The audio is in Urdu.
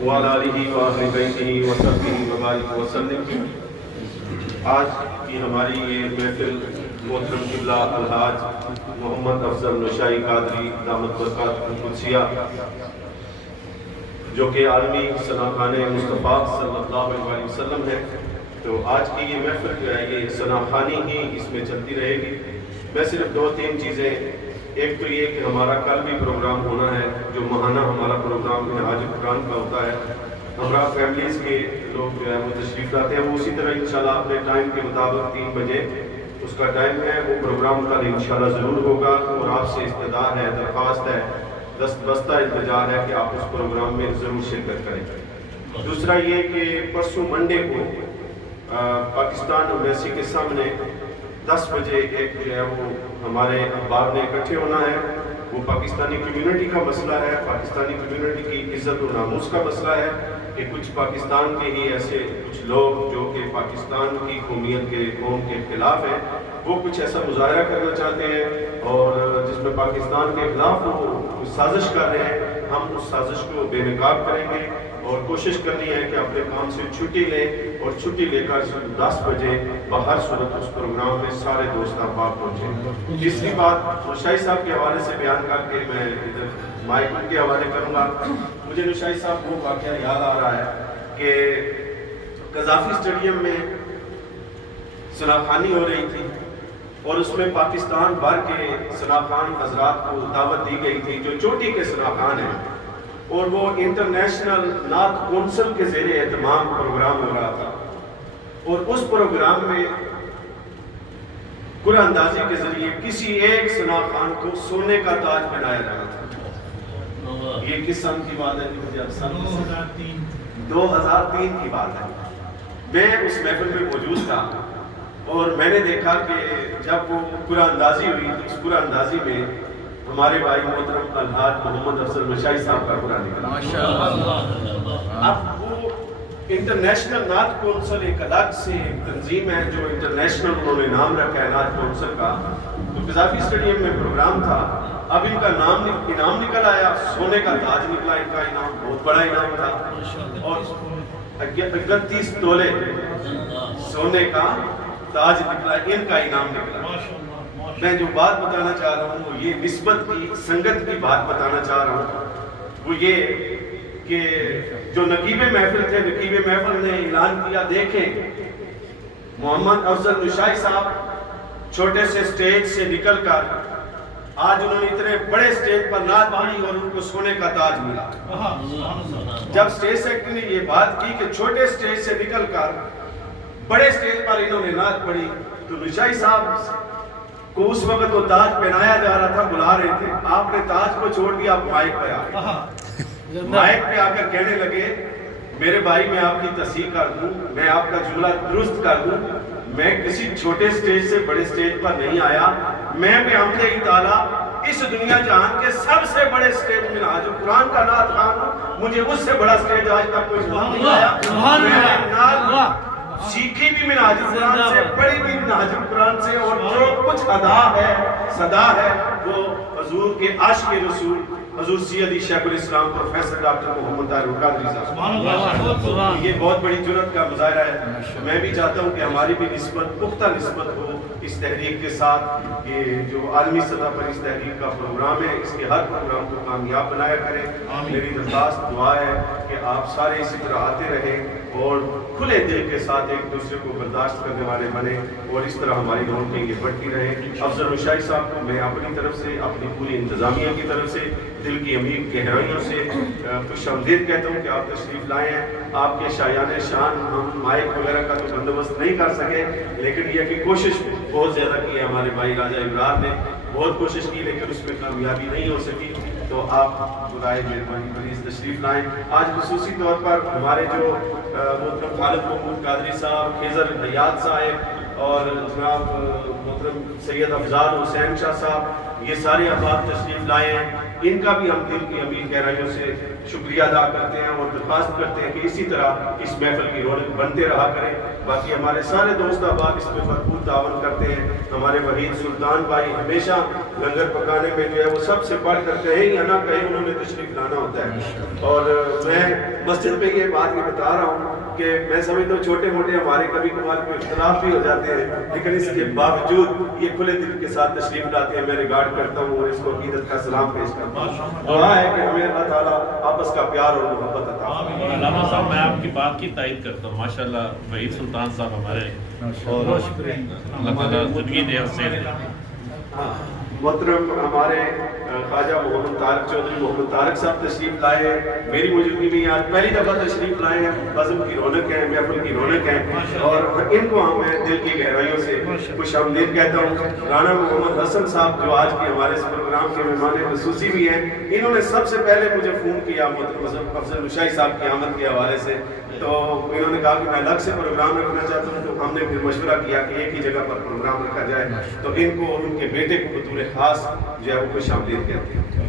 وعلى آلہ وأہل بیتہ وصحبہ وبارک وسلم۔ آج کی ہماری یہ محفل محترم قبلہ الحاج محمد افضل نشائی قادری دامت برکاتہ القدسیہ، جو کہ عالمی ثنا خوان مصطفیٰ صلی اللہ علیہ وسلم ہے، تو آج کی یہ محفل جو ہے یہ ثنا خوانی ہی اس میں چلتی رہے گی۔ میں صرف دو تین چیزیں، ایک تو یہ کہ ہمارا کل بھی پروگرام ہونا ہے، جو ماہانہ ہمارا پروگرام حاج قرآن کا ہوتا ہے، ہمارا فیملیز کے لوگ جو ہے وہ تشریف لاتے ہیں، وہ اسی طرح انشاءاللہ اپنے ٹائم کے مطابق 3 بجے اس کا ٹائم ہے، وہ پروگرام کل انشاءاللہ ضرور ہوگا، اور آپ سے استدعا ہے، درخواست ہے، دستبستہ التجا ہے کہ آپ اس پروگرام میں ضرور شرکت کریں۔ دوسرا یہ کہ پرسوں منڈے کو پاکستان ایمبیسی کے سامنے 10 بجے ایک جو ہے وہ ہمارے احباب نے اکٹھے ہونا ہے، وہ پاکستانی کمیونٹی کا مسئلہ ہے، پاکستانی کمیونٹی کی عزت و ناموس کا مسئلہ ہے کہ کچھ پاکستان کے ہی ایسے کچھ لوگ جو کہ پاکستان کی قومیت کے قوم کے خلاف ہیں، وہ کچھ ایسا مظاہرہ کرنا چاہتے ہیں اور جس میں پاکستان کے خلاف وہ سازش کر رہے ہیں۔ ہم اس سازش کو بے نقاب کریں گے اور کوشش کرنی ہے کہ اپنے کام سے چھٹی لیں، اور چھٹی لے کر 10 بجے بہر صورت اس پروگرام میں سارے دوست احباب پہنچیں۔ تیسری بات نشائی صاحب کے حوالے سے بیان کر کے میں مائک ان کے حوالے کروں گا۔ مجھے نشائی صاحب وہ واقعہ یاد آ رہا ہے کہ قذافی اسٹیڈیم میں ثنا خوانی ہو رہی تھی، اور اس میں پاکستان بھر کے ثنا خوان حضرات کو دعوت دی گئی تھی جو چوٹی کے ثنا خوان ہیں، اور وہ انٹرنیشنل نعت کونسل کے زیر اہتمام پروگرام ہو رہا تھا، اور اس پروگرام میں قرآن اندازی کے ذریعے کسی ایک ثنا خوان کو سونے کا تاج پہنایا جانا تھا۔ یہ کس سن کی بات ہے؟ 2003 کی بات ہے۔ میں اس محفل میں موجود تھا اور میں نے دیکھا کہ جب وہ قرآن اندازی ہوئی تو اس قرآن اندازی میں ہمارے بھائی محترم الحاج محمد افضل نشائی صاحب کا قرآن نکلا۔ اب وہ انٹرنیشنل نعت کونسل ایک الگ سے تنظیم ہے جو انٹرنیشنل انہوں نے نام رکھا ہے نعت کونسل کا، تو قذافی اسٹیڈیم میں پروگرام تھا۔ اب ان کا انعام نکل آیا، سونے کا تاج نکلا، ان کا انعام بہت بڑا انعام تھا، اور 31 تولے سونے کا تاج نکلا، ان کا انعام نکلا۔ میں جو بات بتانا چاہ رہا ہوں وہ یہ نسبت کی سنگت کی بات بتانا چاہ رہا ہوں، وہ یہ کہ جو نقیب محفل تھے، نقیب محفل نے اعلان کیا، دیکھیں محمد افضل نشائی صاحب چھوٹے سے سٹیج سے نکل کر آج انہوں نے اتنے بڑے سٹیج پر نعت پڑھی اور ان کو سونے کا تاج ملا۔ جب سٹیج سیکٹری نے یہ بات کی کہ چھوٹے سٹیج سے نکل کر بڑے سٹیج پر انہوں نے نعت پڑھی، تو نشائی صاحب کو اس وقت وہ تاج پہنایا جا رہا تھا، بلا رہے تھے، آپ نے تاج کو چھوڑ دیا، آپ مائک پہ آ گئے، مائک پہ آ کر کہنے لگے میرے بھائی میں آپ کی تصحیح کر دوں، میں آپ کا جملہ درست کر دوں، میں کسی چھوٹے سٹیج سے بڑے سٹیج پر نہیں آیا، میں بحمدہ تعالیٰ اس دنیا جہان کے سب سے بڑے سٹیج میں حاج قرآن کا نعت خوان ہوں، مجھے اس سے بڑا سٹیج آج تک کوئی نہیں آیا، میں نے نعت سیکھی بھی من حاج قرآن سے، پڑھی بھی من حاج قرآن سے، اور جو کچھ ادا ہے صدا ہے وہ حضور کے عاشق رسول حضور سیدی شیخ الاسلام پروفیسر ڈاکٹر محمد طاہر القادری صاحب۔ یہ بہت بڑی جرأت کا مظاہرہ ہے۔ میں بھی چاہتا ہوں کہ ہماری بھی نسبت پختہ نسبت ہو اس تحریک کے ساتھ، کہ جو عالمی سطح پر اس تحریک کا پروگرام ہے اس کے ہر پروگرام کو کامیاب بنایا کریں۔ میری درخواست دعا ہے کہ آپ سارے اسی طرح آتے رہیں اور کھلے دل کے ساتھ ایک دوسرے کو برداشت کرنے والے بنے، اور اس طرح ہماری رونقیں یہ بڑھتی رہیں۔ افضل نشائی صاحب کو میں اپنی طرف سے، اپنی پوری انتظامیہ کی طرف سے دل کی عمیق گہرائیوں سے خوش آمدید کہتا ہوں کہ آپ تشریف لائے ہیں۔ آپ کے شایان شان ہم مائک وغیرہ کا تو بندوبست نہیں کر سکے، لیکن یہ کہ کوشش بہت زیادہ کی ہے، ہمارے بھائی راجہ ابرار نے بہت کوشش کی لیکن اس میں کامیابی نہیں ہو سکی، تو آپ برائے مہربانی پلیز تشریف لائیں۔ آج خصوصی طور پر ہمارے جو محترم خالد محمود قادری صاحب، خیزر حیات صاحب اور جناب محترم سید افضال حسین شاہ صاحب، یہ سارے احباب تشریف لائے ہیں، ان کا بھی ہم دل کی امیر گہرائیوں سے شکریہ ادا کرتے ہیں اور درخواست کرتے ہیں کہ اسی طرح اس محفل کی رونق بنتے رہا کریں۔ باقی ہمارے سارے دوست احباب اس میں بھرپور تعاون کرتے ہیں۔ ہمارے وحید سلطان بھائی ہمیشہ لنگر پکانے میں جو ہے وہ سب سے بڑھ کر کہیں یا نہ کہیں انہوں نے تشریف لانا ہوتا ہے، اور میں مسجد پہ یہ بات بتا رہا ہوں کہ میں سمجھتا ہوں چھوٹے موٹے ہمارے کبھی کبھار کوئی اختلاف بھی ہو جاتے ہیں، لیکن اس کے باوجود یہ کھلے دل کے ساتھ تشریف لاتے ہیں۔ میں ریگارڈ کرتا ہوں اور اس کو عقیدت کا سلام پیش کرتا ہوں۔ دعا ہے کہ ہمیں اللہ تعالیٰ آپس کا پیار اور محبت عطا فرمائے۔ اور علامہ صاحب میں آپ کی بات کی تائید کرتا ہوں، ماشاءاللہ وحید سلطان صاحب ہمارے، اور اللہ تعالیٰ زندگی دے سے محترم ہمارے خواجہ محمد طارق چودھری محمد طارق صاحب تشریف لائے ہیں، میری موجودگی میں آج پہلی دفعہ تشریف لائے ہیں۔ بزم کی رونق ہے، محفل کی رونق ہے، اور ان کو میں دل کی گہرائیوں سے خوش آمدید کہتا ہوں۔ رانا محمد حسن صاحب جو آج کے ہمارے اس پروگرام کے مہمان خصوصی بھی ہیں، انہوں نے سب سے پہلے مجھے فون کیا محترم افضل نشائی صاحب کی آمد کے حوالے سے، تو انہوں نے کہا کہ میں الگ سے پروگرام رکھنا چاہتا ہوں، تو ہم نے پھر مشورہ کیا کہ ایک ہی جگہ پر پروگرام رکھا جائے، تو ان کو ان کے بیٹے کو بطور خاص جو ہے وہ خوش آمدید کہتے ہیں۔